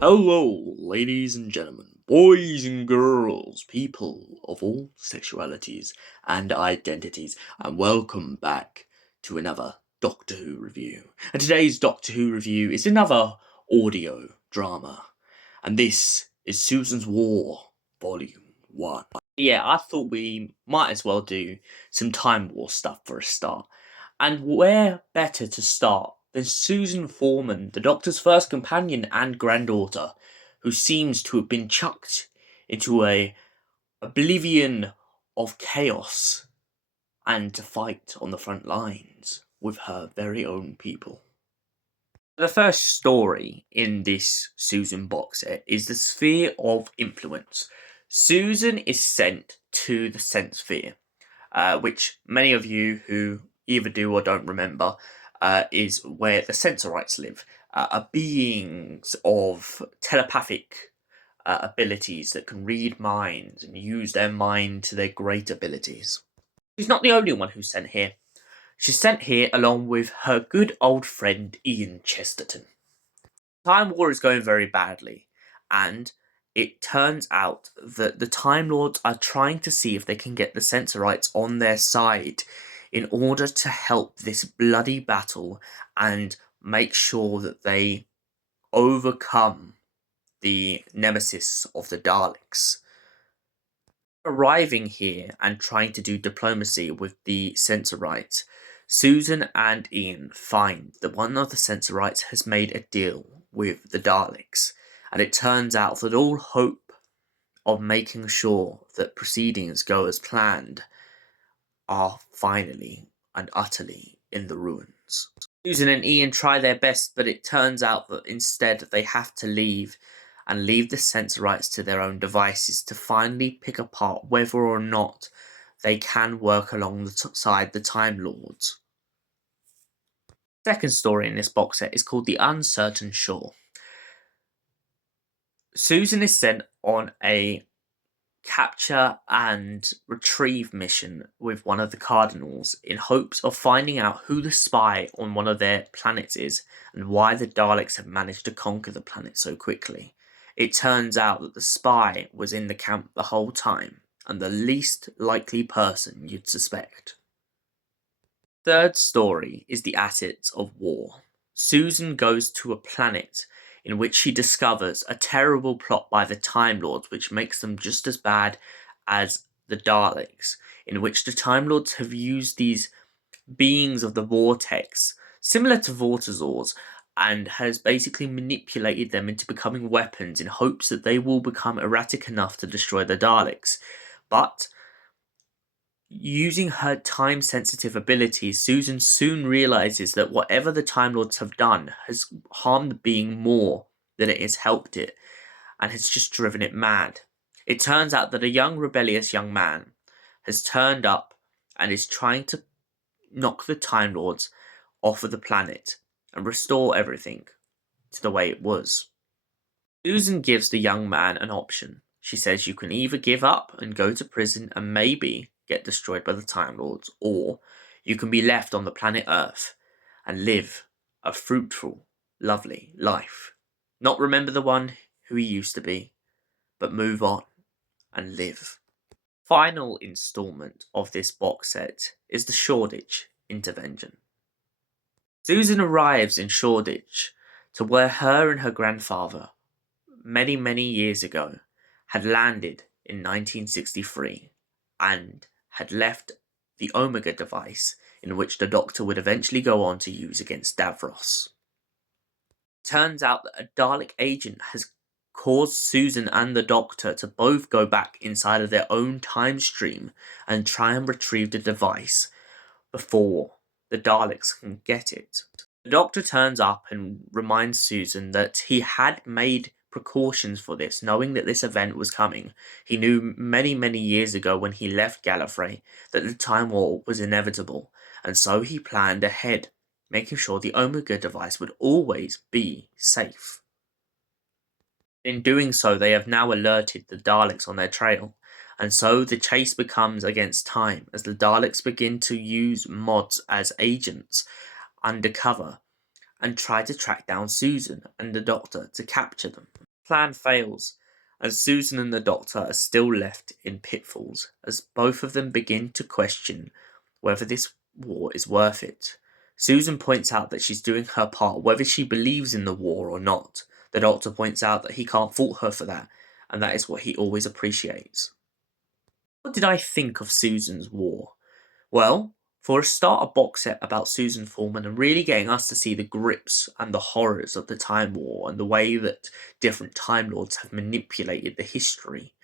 Hello, ladies and gentlemen, boys and girls, people of all sexualities and identities, and welcome back to another Doctor Who review. And today's Doctor Who review is another audio drama, and this is Susan's War, Volume 1. Yeah, I thought we might as well do some Time War stuff for a start. And where better to start than Susan Foreman, the Doctor's first companion and granddaughter, who seems to have been chucked into a oblivion of chaos and to fight on the front lines with her very own people. The first story in this Susan box set is the Sphere of Influence. Susan is sent to the Sense Sphere, which many of you who either do or don't remember is where the Sensorites live, are beings of telepathic abilities that can read minds and use their mind to their great abilities. She's not the only one who's sent here. She's sent here along with her good old friend Ian Chesterton. Time War is going very badly, and it turns out that the Time Lords are trying to see if they can get the Sensorites on their side in order to help this bloody battle and make sure that they overcome the nemesis of the Daleks. Arriving here and trying to do diplomacy with the Sensorites, Susan and Ian find that one of the Sensorites has made a deal with the Daleks, and it turns out that all hope of making sure that proceedings go as planned are finally and utterly in the ruins. Susan and Ian try their best, but it turns out that instead they have to leave the Sensorites to their own devices to finally pick apart whether or not they can work alongside the Time Lords. The second story in this box set is called The Uncertain Shore. Susan is sent on a capture and retrieve mission with one of the Cardinals in hopes of finding out who the spy on one of their planets is and why the Daleks have managed to conquer the planet so quickly. It turns out that the spy was in the camp the whole time and the least likely person you'd suspect. Third story is The Assets of War. Susan goes to a planet in which she discovers a terrible plot by the Time Lords which makes them just as bad as the Daleks, in which the Time Lords have used these beings of the vortex, similar to Vortisaurs, and has basically manipulated them into becoming weapons in hopes that they will become erratic enough to destroy the Daleks. But using her time-sensitive abilities, Susan soon realizes that whatever the Time Lords have done has harmed the being more than it has helped it, and has just driven it mad. It turns out that a young, rebellious young man has turned up and is trying to knock the Time Lords off of the planet and restore everything to the way it was. Susan gives the young man an option. She says you can either give up and go to prison and maybe get destroyed by the Time Lords, or you can be left on the planet Earth and live a fruitful, lovely life. Not remember the one who he used to be, but move on and live. Final installment of this box set is the Shoreditch intervention. Susan arrives in Shoreditch to where her and her grandfather, many years ago, had landed in 1963 and had left the Omega device in which the Doctor would eventually go on to use against Davros. Turns out that a Dalek agent has caused Susan and the Doctor to both go back inside of their own time stream and try and retrieve the device before the Daleks can get it. The Doctor turns up and reminds Susan that he had made precautions for this, knowing that this event was coming. He knew many years ago when he left Gallifrey that the Time War was inevitable, and so he planned ahead, making sure the Omega device would always be safe. In doing so, they have now alerted the Daleks on their trail, and so the chase becomes against time as the Daleks begin to use mods as agents undercover and try to track down Susan and the Doctor to capture them. plan fails, and Susan and the Doctor are still left in pitfalls as both of them begin to question whether this war is worth it. Susan points out that she's doing her part whether she believes in the war or not. The Doctor points out that he can't fault her for that, and that is what he always appreciates. What did I think of Susan's war? Well, for a start, a box set about Susan Foreman and really getting us to see the grips and the horrors of the Time War and the way that different Time Lords have manipulated the history.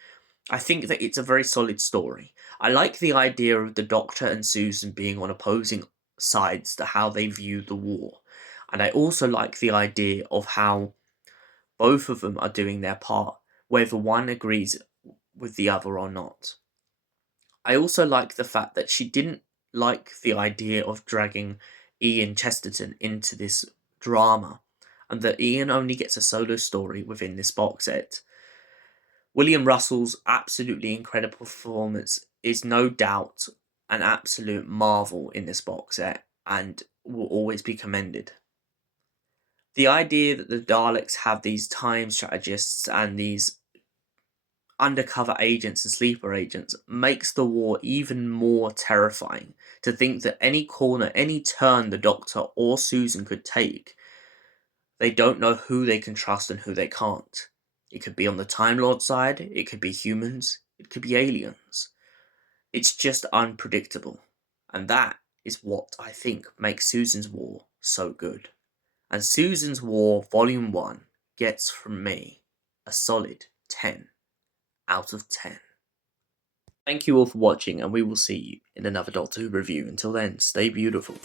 I think that it's a very solid story. I like the idea of the Doctor and Susan being on opposing sides to how they view the war. And I also like the idea of how both of them are doing their part, whether one agrees with the other or not. I also like the fact that she didn't like the idea of dragging Ian Chesterton into this drama, and that Ian only gets a solo story within this box set. William Russell's absolutely incredible performance is no doubt an absolute marvel in this box set, and will always be commended. The idea that the Daleks have these time strategists and these undercover agents and sleeper agents makes the war even more terrifying. To think that any corner, any turn the Doctor or Susan could take, they don't know who they can trust and who they can't. It could be on the Time Lord side, it could be humans, it could be aliens. It's just unpredictable. And that is what I think makes Susan's War so good. And Susan's War Volume 1 gets from me a solid 10 out of 10. Thank you all for watching, and we will see you in another Doctor Who review. Until then, stay beautiful.